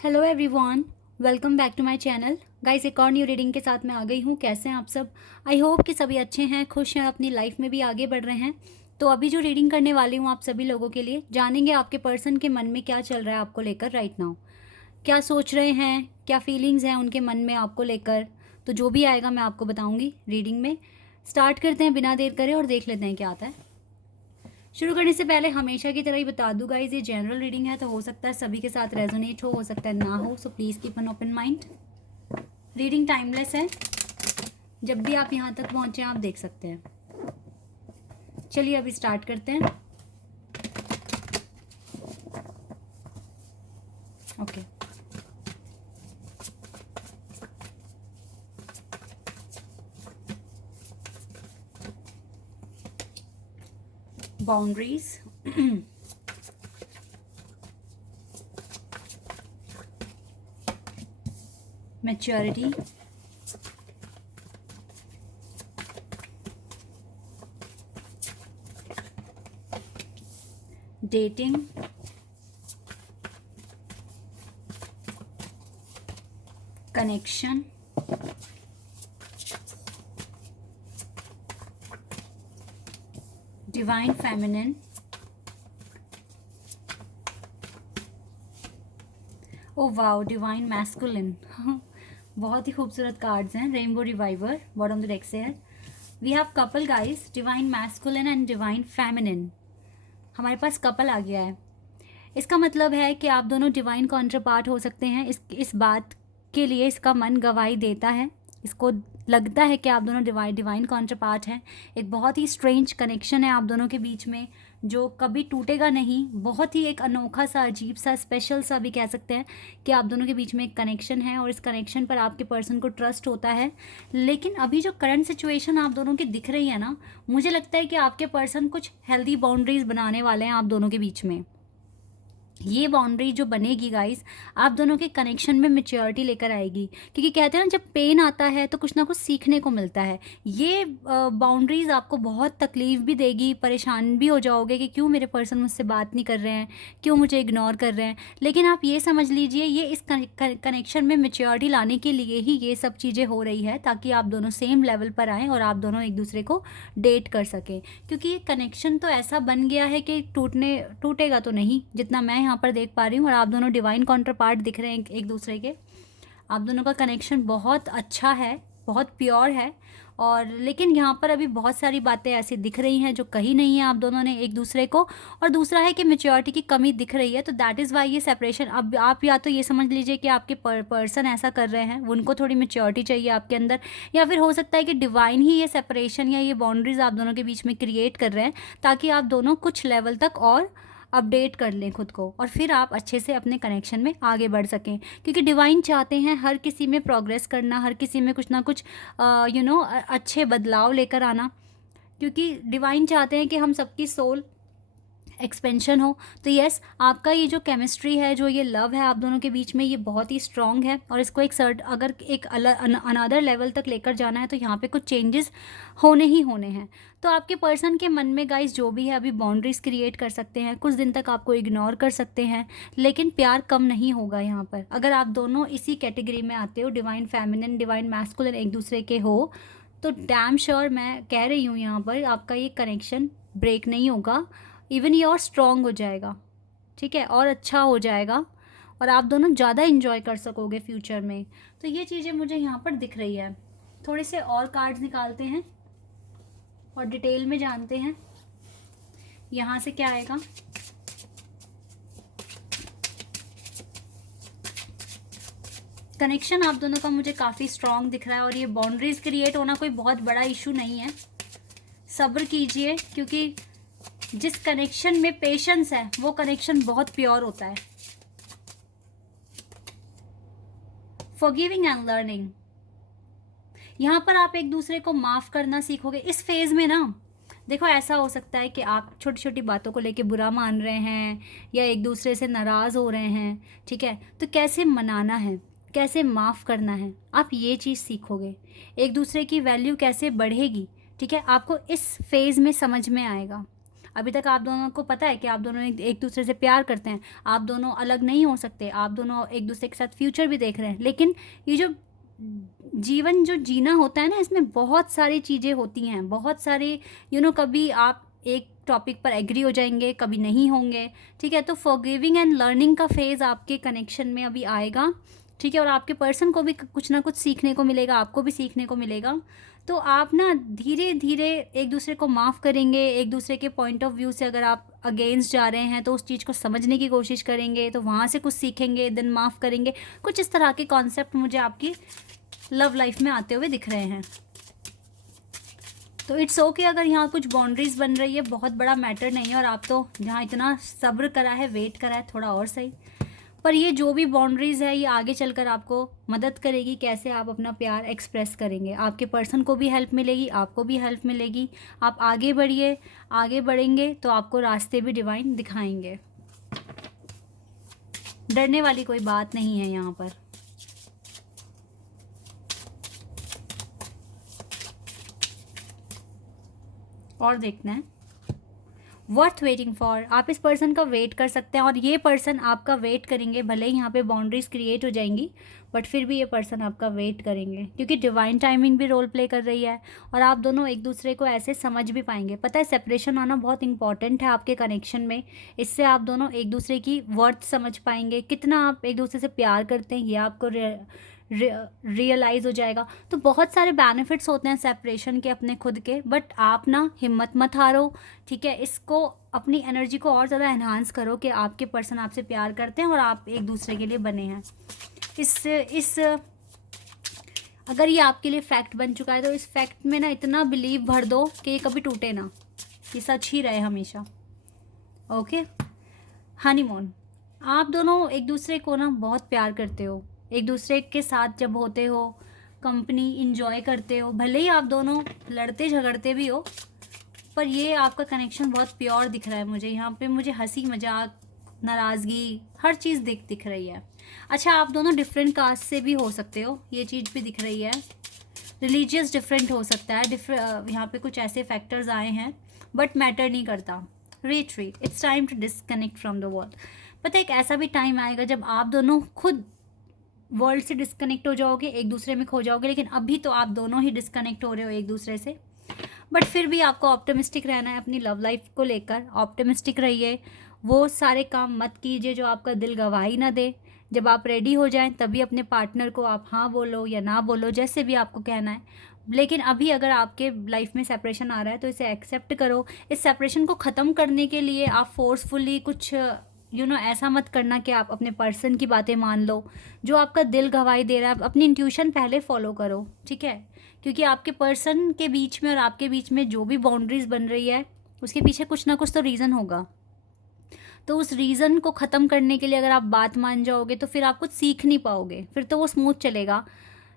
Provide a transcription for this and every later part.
Hello everyone, welcome back to my channel. Guys, एक और new reading के साथ मैं आ गई हूँ। कैसे हैं आप सब? आई होप कि सभी अच्छे हैं, खुश हैं, अपनी लाइफ में भी आगे बढ़ रहे हैं। तो अभी जो रीडिंग करने वाली हूँ आप सभी लोगों के लिए, जानेंगे आपके पर्सन के मन में क्या चल रहा है आपको लेकर राइट नाउ। क्या सोच रहे हैं, क्या फीलिंग्स हैं उनके मन में आपको लेकर। तो जो भी आएगा मैं आपको बताऊँगी रीडिंग में। स्टार्ट करते हैं बिना देर करे और देख लेते हैं क्या आता है। शुरू करने से पहले हमेशा की तरह ही बता दूँ गाइज, ये जनरल रीडिंग है तो हो सकता है सभी के साथ रेजोनेट हो सकता है ना हो, so please keep an open mind. Reading timeless है, जब भी आप यहाँ तक पहुँचे आप देख सकते हैं। चलिए अभी स्टार्ट करते हैं। Okay, boundaries, maturity, dating, connection, divine feminine, oh wow, divine masculine. बहुत ही खूबसूरत कार्ड्स हैं। Rainbow reviver bottom the deck से है। We have couple guys, divine masculine and divine feminine. हमारे पास कपल आ गया है। इसका मतलब है कि आप दोनों डिवाइन कॉन्ट्रापार्ट हो सकते हैं। इस बात के लिए इसका मन गवाही देता है। इसको लगता है कि आप दोनों डिवाइन कॉन्ट्रापार्ट हैं। एक बहुत ही स्ट्रेंज कनेक्शन है आप दोनों के बीच में, जो कभी टूटेगा नहीं। बहुत ही एक अनोखा सा, अजीब सा, स्पेशल सा भी कह सकते हैं कि आप दोनों के बीच में एक कनेक्शन है और इस कनेक्शन पर आपके पर्सन को ट्रस्ट होता है। लेकिन अभी जो करंट सिचुएशन आप दोनों की दिख रही है ना, मुझे लगता है कि आपके पर्सन कुछ हेल्दी बाउंड्रीज बनाने वाले हैं आप दोनों के बीच में। ये बाउंड्री जो बनेगी गाइस, आप दोनों के कनेक्शन में मैच्योरिटी लेकर आएगी। क्योंकि कहते हैं ना, जब पेन आता है तो कुछ ना कुछ सीखने को मिलता है। ये बाउंड्रीज आपको बहुत तकलीफ भी देगी, परेशान भी हो जाओगे कि क्यों मेरे पर्सन मुझसे बात नहीं कर रहे हैं, क्यों मुझे इग्नोर कर रहे हैं। लेकिन आप ये समझ लीजिए, ये इस कनेक्शन में मैच्योरिटी लाने के लिए ही ये सब चीज़ें हो रही है, ताकि आप दोनों सेम लेवल पर आएँ और आप दोनों एक दूसरे को डेट कर सकें। क्योंकि ये कनेक्शन तो ऐसा बन गया है कि टूटेगा तो नहीं, जितना मैं यहाँ पर देख पा रही हूँ। और आप दोनों डिवाइन कॉन्ट्रापार्ट दिख रहे हैं एक दूसरे के। आप दोनों का कनेक्शन बहुत अच्छा है, बहुत प्योर है। और लेकिन यहाँ पर अभी बहुत सारी बातें ऐसी दिख रही हैं जो कही नहीं है आप दोनों ने एक दूसरे को। और दूसरा है कि मैच्योरिटी की कमी दिख रही है, तो दैट इज़ वाई ये सेपरेशन। अब आप या तो ये समझ लीजिए कि आपके पर्सन ऐसा कर रहे हैं, उनको थोड़ी मैच्योरिटी चाहिए आपके अंदर, या फिर हो सकता है कि डिवाइन ही ये सेपरेशन या ये बाउंड्रीज आप दोनों के बीच में क्रिएट कर रहे हैं, ताकि आप दोनों कुछ लेवल तक और अपडेट कर लें खुद को, और फिर आप अच्छे से अपने कनेक्शन में आगे बढ़ सकें। क्योंकि डिवाइन चाहते हैं हर किसी में प्रोग्रेस करना, हर किसी में कुछ ना कुछ अच्छे बदलाव लेकर आना। क्योंकि डिवाइन चाहते हैं कि हम सबकी सोल एक्सपेंशन हो। तो यस, आपका ये जो केमिस्ट्री है, जो ये लव है आप दोनों के बीच में, ये बहुत ही स्ट्रॉन्ग है। और इसको अगर एक अनदर लेवल तक लेकर जाना है तो यहाँ पे कुछ चेंजेस होने ही होने हैं। तो आपके पर्सन के मन में गाइस जो भी है, अभी बाउंड्रीज क्रिएट कर सकते हैं, कुछ दिन तक आपको इग्नोर कर सकते हैं, लेकिन प्यार कम नहीं होगा यहाँ पर। अगर आप दोनों इसी कैटेगरी में आते हो, डिवाइन फेमिनिन डिवाइन मैस्कुलिन एक दूसरे के हो, तो डैम श्योर मैं कह रही हूँ यहाँ पर आपका ये कनेक्शन ब्रेक नहीं होगा। इवन ये और स्ट्रॉन्ग हो जाएगा, ठीक है, और अच्छा हो जाएगा, और आप दोनों ज़्यादा इन्जॉय कर सकोगे फ्यूचर में। तो ये चीज़ें मुझे यहाँ पर दिख रही है। थोड़े से और कार्ड्स निकालते हैं और डिटेल में जानते हैं यहाँ से क्या आएगा। कनेक्शन आप दोनों का मुझे काफ़ी स्ट्रॉन्ग दिख रहा है, और ये बाउंड्रीज क्रिएट होना कोई बहुत बड़ा इशू नहीं है। सब्र कीजिए, क्योंकि जिस कनेक्शन में पेशेंस है वो कनेक्शन बहुत प्योर होता है। फॉरगिविंग एंड लर्निंग, यहाँ पर आप एक दूसरे को माफ़ करना सीखोगे इस फेज़ में ना। देखो, ऐसा हो सकता है कि आप छोटी छोटी बातों को लेके बुरा मान रहे हैं या एक दूसरे से नाराज़ हो रहे हैं, ठीक है, तो कैसे मनाना है, कैसे माफ़ करना है, आप ये चीज़ सीखोगे। एक दूसरे की वैल्यू कैसे बढ़ेगी, ठीक है, आपको इस फेज़ में समझ में आएगा। अभी तक आप दोनों को पता है कि आप दोनों एक दूसरे से प्यार करते हैं, आप दोनों अलग नहीं हो सकते, आप दोनों एक दूसरे के साथ फ्यूचर भी देख रहे हैं। लेकिन ये जो जीवन जो जीना होता है ना, इसमें बहुत सारी चीज़ें होती हैं, बहुत सारी कभी आप एक टॉपिक पर एग्री हो जाएंगे, कभी नहीं होंगे, ठीक है। तो फॉरगिविंग एंड लर्निंग का फेज़ आपके कनेक्शन में अभी आएगा, ठीक है। और आपके पर्सन को भी कुछ ना कुछ सीखने को मिलेगा, आपको भी सीखने को मिलेगा। तो आप ना धीरे धीरे एक दूसरे को माफ़ करेंगे, एक दूसरे के पॉइंट ऑफ व्यू से अगर आप अगेंस्ट जा रहे हैं तो उस चीज़ को समझने की कोशिश करेंगे, तो वहाँ से कुछ सीखेंगे, देन माफ़ करेंगे। कुछ इस तरह के कॉन्सेप्ट मुझे आपकी लव लाइफ में आते हुए दिख रहे हैं। तो इट्स ओके अगर यहाँ कुछ बाउंड्रीज बन रही है, बहुत बड़ा मैटर नहीं है। और आप तो जहाँ इतना सब्र करा है, वेट करा है, थोड़ा और सही। पर ये जो भी बाउंड्रीज़ है, ये आगे चलकर आपको मदद करेगी कैसे आप अपना प्यार एक्सप्रेस करेंगे। आपके पर्सन को भी हेल्प मिलेगी, आपको भी हेल्प मिलेगी। आप आगे बढ़िए, आगे बढ़ेंगे तो आपको रास्ते भी डिवाइन दिखाएंगे। डरने वाली कोई बात नहीं है यहाँ पर। और देखना है वर्थ वेटिंग फॉर। आप इस पर्सन का वेट कर सकते हैं और ये पर्सन आपका वेट करेंगे। भले ही यहाँ पे बाउंड्रीज क्रिएट हो जाएंगी, बट फिर भी ये पर्सन आपका वेट करेंगे, क्योंकि डिवाइन टाइमिंग भी रोल प्ले कर रही है। और आप दोनों एक दूसरे को ऐसे समझ भी पाएंगे। पता है, सेपरेशन आना बहुत इंपॉर्टेंट है आपके कनेक्शन में। इससे आप दोनों एक दूसरे की वर्थ समझ पाएंगे, कितना आप एक दूसरे से प्यार करते हैं, ये आपको रियलाइज़ हो जाएगा। तो बहुत सारे बेनिफिट्स होते हैं सेपरेशन के अपने खुद के। बट आप ना हिम्मत मत हारो, ठीक है। इसको अपनी एनर्जी को और ज़्यादा एनहांस करो कि आपके पर्सन आपसे प्यार करते हैं और आप एक दूसरे के लिए बने हैं। इस अगर ये आपके लिए फैक्ट बन चुका है तो इस फैक्ट में ना इतना बिलीव भर दो कि ये कभी टूटे ना, ये सच ही रहे हमेशा। ओके। हनीमून, आप दोनों एक दूसरे को ना बहुत प्यार करते हो। एक दूसरे के साथ जब होते हो, कंपनी इंजॉय करते हो, भले ही आप दोनों लड़ते झगड़ते भी हो, पर ये आपका कनेक्शन बहुत प्योर दिख रहा है मुझे। यहाँ पे मुझे हंसी मजाक, नाराज़गी, हर चीज़ दिख रही है। अच्छा, आप दोनों डिफरेंट कास्ट से भी हो सकते हो, ये चीज़ भी दिख रही है। रिलीजियस डिफरेंट हो सकता है, यहाँ पे कुछ ऐसे फैक्टर्स आए हैं, बट मैटर नहीं करता। Retreat, it's time to disconnect from the world. पता है, एक ऐसा भी टाइम आएगा जब आप दोनों खुद वर्ल्ड से डिस्कनेक्ट हो जाओगे, एक दूसरे में खो जाओगे। लेकिन अभी तो आप दोनों ही डिस्कनेक्ट हो रहे हो एक दूसरे से, बट फिर भी आपको ऑप्टिमिस्टिक रहना है अपनी लव लाइफ को लेकर। ऑप्टिमिस्टिक रहिए, वो सारे काम मत कीजिए जो आपका दिल गवाही ना दे। जब आप रेडी हो जाएं तभी अपने पार्टनर को आप हाँ बोलो या ना बोलो, जैसे भी आपको कहना है। लेकिन अभी अगर आपके लाइफ में सेपरेशन आ रहा है तो इसे एक्सेप्ट करो। इस सेपरेशन को ख़त्म करने के लिए आप फोर्सफुली कुछ ऐसा मत करना कि आप अपने पर्सन की बातें मान लो। जो आपका दिल गवाही दे रहा है, अपनी इंट्यूशन पहले फॉलो करो, ठीक है। क्योंकि आपके पर्सन के बीच में और आपके बीच में जो भी बाउंड्रीज बन रही है, उसके पीछे कुछ ना कुछ तो रीज़न होगा। तो उस रीज़न को ख़त्म करने के लिए अगर आप बात मान जाओगे तो फिर आप कुछ सीख नहीं पाओगे, फिर तो वो स्मूथ चलेगा।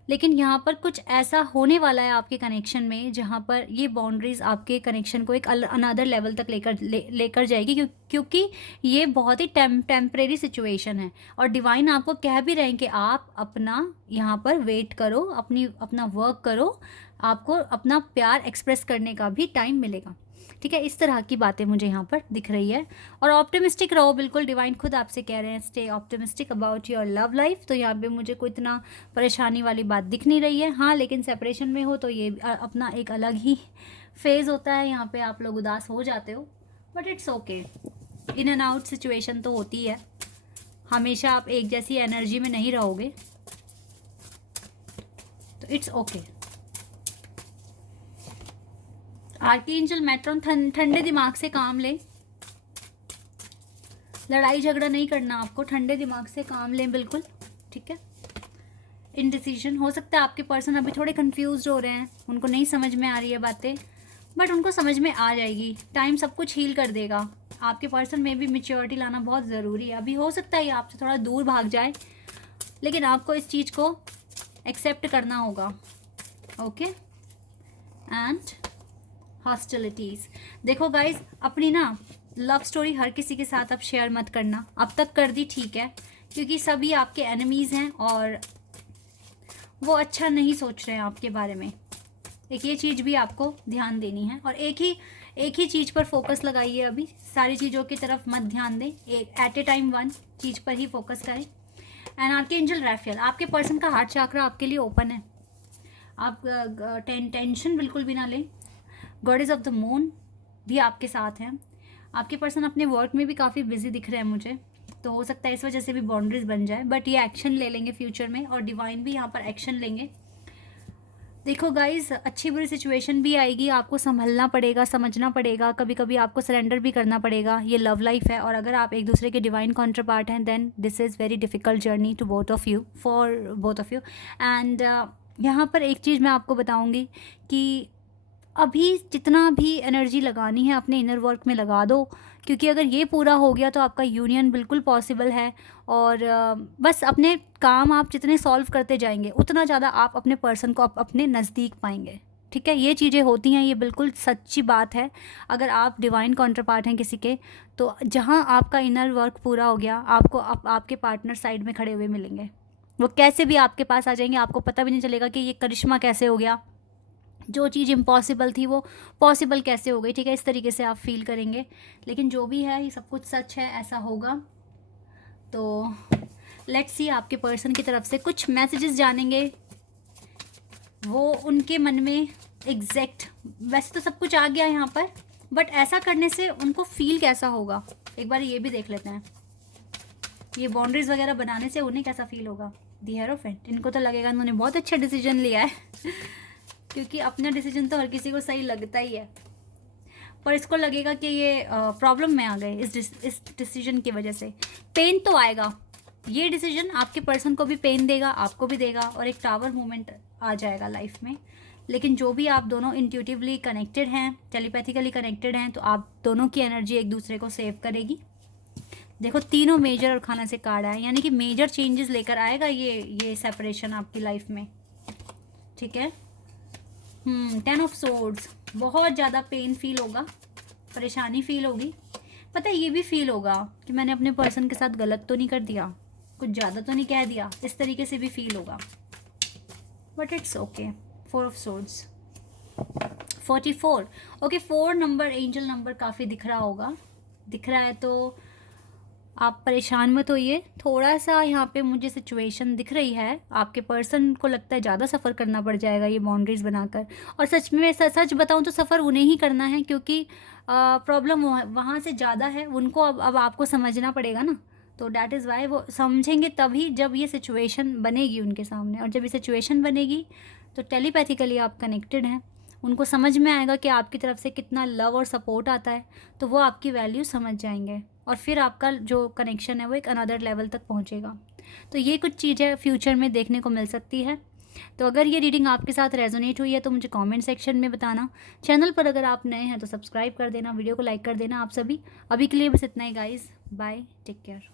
लेकिन यहाँ पर कुछ ऐसा होने वाला है आपके कनेक्शन में जहाँ पर ये बाउंड्रीज़ आपके कनेक्शन को एक अनदर लेवल तक लेकर जाएगी, क्योंकि ये बहुत ही टेम्परेरी सिचुएशन है। और डिवाइन आपको कह भी रहे हैं कि आप अपना यहाँ पर वेट करो, अपना वर्क करो, आपको अपना प्यार एक्सप्रेस करने का भी टाइम मिलेगा, ठीक है। इस तरह की बातें मुझे यहाँ पर दिख रही है। और ऑप्टिमिस्टिक रहो, बिल्कुल डिवाइन खुद आपसे कह रहे हैं stay optimistic about your love life. तो यहाँ पे मुझे कोई इतना परेशानी वाली बात दिख नहीं रही है। हाँ, लेकिन सेपरेशन में हो तो ये अपना एक अलग ही फेज़ होता है, यहाँ पे आप लोग उदास हो जाते हो, but it's okay. In and out situation तो होती है, हमेशा आप एक जैसी एनर्जी में नहीं रहोगे, तो इट्स ओके। आर्कएंजल मेट्रॉन, ठंडे दिमाग से काम लें, लड़ाई झगड़ा नहीं करना आपको, ठंडे दिमाग से काम लें, बिल्कुल ठीक है। इनडिसीजन हो सकता है आपके पर्सन अभी थोड़े कंफ्यूज हो रहे हैं, उनको नहीं समझ में आ रही है बातें, बट उनको समझ में आ जाएगी। टाइम सब कुछ हील कर देगा। आपके पर्सन में भी मैच्योरिटी लाना बहुत ज़रूरी है। अभी हो सकता है ये आपसे थोड़ा दूर भाग जाए, लेकिन आपको इस चीज़ को एक्सेप्ट करना होगा, ओके। एंड हॉस्टिलिटीज़, देखो गाइज, अपनी ना लव स्टोरी हर किसी के साथ आप शेयर मत करना। अब तक कर दी, ठीक है, क्योंकि सभी आपके एनिमीज़ हैं और वो अच्छा नहीं सोच रहे हैं आपके बारे में। एक ये चीज़ भी आपको ध्यान देनी है। और एक ही चीज़ पर फोकस लगाइए, अभी सारी चीज़ों की तरफ मत ध्यान दें, एक एट ए टाइम वन चीज़ पर ही फोकस करें। एंड आर्कएंजल राफेल, आपके पर्सन का हार्ट चक्र आपके लिए ओपन है, आप टेंशन बिल्कुल भी ना लें। गॉडेस ऑफ द मून भी आपके साथ हैं। आपके पर्सन अपने वर्क में भी काफ़ी बिजी दिख रहे हैं मुझे, तो हो सकता है इस वजह से भी बाउंड्रीज बन जाए, बट ये एक्शन ले लेंगे फ्यूचर में, और डिवाइन भी यहाँ पर एक्शन लेंगे। देखो गाइज, अच्छी बुरी सिचुएशन भी आएगी, आपको संभलना पड़ेगा, समझना पड़ेगा, कभी कभी आपको सरेंडर भी करना पड़ेगा, ये लव लाइफ है। और अगर आप एक दूसरे के डिवाइन काउंटर पार्ट हैं, then this is very difficult journey to both of you, for both of you. And यहाँ पर एक चीज़ मैं आपको बताऊँगी कि अभी जितना भी एनर्जी लगानी है अपने इनर वर्क में लगा दो, क्योंकि अगर ये पूरा हो गया तो आपका यूनियन बिल्कुल पॉसिबल है। और बस अपने काम आप जितने सॉल्व करते जाएंगे उतना ज़्यादा आप अपने पर्सन को अपने नज़दीक पाएंगे। ठीक है, ये चीज़ें होती हैं, ये बिल्कुल सच्ची बात है। अगर आप डिवाइन काउंटर पार्ट हैं किसी के, तो जहाँ आपका इनर वर्क पूरा हो गया, आपको आपके पार्टनर साइड में खड़े हुए मिलेंगे, वो कैसे भी आपके पास आ जाएंगे, आपको पता भी नहीं चलेगा कि ये करिश्मा कैसे हो गया, जो चीज़ इम्पॉसिबल थी वो पॉसिबल कैसे हो गई। ठीक है, इस तरीके से आप फील करेंगे। लेकिन जो भी है, ये सब कुछ सच है, ऐसा होगा। तो लेट्स सी, आपके पर्सन की तरफ से कुछ मैसेजेस जानेंगे, वो उनके मन में एग्जैक्ट, वैसे तो सब कुछ आ गया यहाँ पर, बट ऐसा करने से उनको फील कैसा होगा, एक बार ये भी देख लेते हैं। ये बाउंड्रीज वगैरह बनाने से उन्हें कैसा फील होगा। दी हेरोफेंट, इनको तो लगेगा इन्होंने बहुत अच्छा डिसीजन लिया है क्योंकि अपना डिसीजन तो हर किसी को सही लगता ही है, पर इसको लगेगा कि ये प्रॉब्लम में आ गए इस डिसीजन की वजह से। पेन तो आएगा, ये डिसीजन आपके पर्सन को भी पेन देगा, आपको भी देगा, और एक टावर मूवमेंट आ जाएगा लाइफ में। लेकिन जो भी आप दोनों इंट्यूटिवली कनेक्टेड हैं, टेलीपैथिकली कनेक्टेड हैं, तो आप दोनों की एनर्जी एक दूसरे को सेव करेगी। देखो, तीनों मेजर और खाना से कार्ड आए, यानी कि मेजर चेंजेस लेकर आएगा ये सेपरेशन आपकी लाइफ में। ठीक है, 10 ऑफ सोर्ड्स, बहुत ज़्यादा पेन फील होगा, परेशानी फील होगी। पता है, ये भी फील होगा कि मैंने अपने पर्सन के साथ गलत तो नहीं कर दिया, कुछ ज़्यादा तो नहीं कह दिया, इस तरीके से भी फील होगा, but it's okay. 4 of swords, 44। Okay, 4 number angel number काफ़ी दिख रहा होगा, दिख रहा है तो आप परेशान मत होइए। थोड़ा सा यहाँ पे मुझे सिचुएशन दिख रही है, आपके पर्सन को लगता है ज़्यादा सफ़र करना पड़ जाएगा ये बाउंड्रीज़ बनाकर। और सच में सच बताऊँ तो सफ़र उन्हें ही करना है, क्योंकि प्रॉब्लम वहाँ से ज़्यादा है, उनको अब आपको समझना पड़ेगा ना। तो डैट इज़ वाई वो समझेंगे तभी जब ये सिचुएशन बनेगी उनके सामने, और जब ये सिचुएशन बनेगी तो टेलीपैथिकली आप कनेक्टेड हैं, उनको समझ में आएगा कि आपकी तरफ से कितना लव और सपोर्ट आता है, तो वो आपकी वैल्यू समझ जाएंगे, और फिर आपका जो कनेक्शन है वो एक अनदर लेवल तक पहुंचेगा। तो ये कुछ चीज़ें फ्यूचर में देखने को मिल सकती है। तो अगर ये रीडिंग आपके साथ रेजोनेट हुई है तो मुझे कमेंट सेक्शन में बताना। चैनल पर अगर आप नए हैं तो सब्सक्राइब कर देना, वीडियो को लाइक कर देना आप सभी। अभी के लिए बस इतना ही गाइस, बाय, टेक केयर।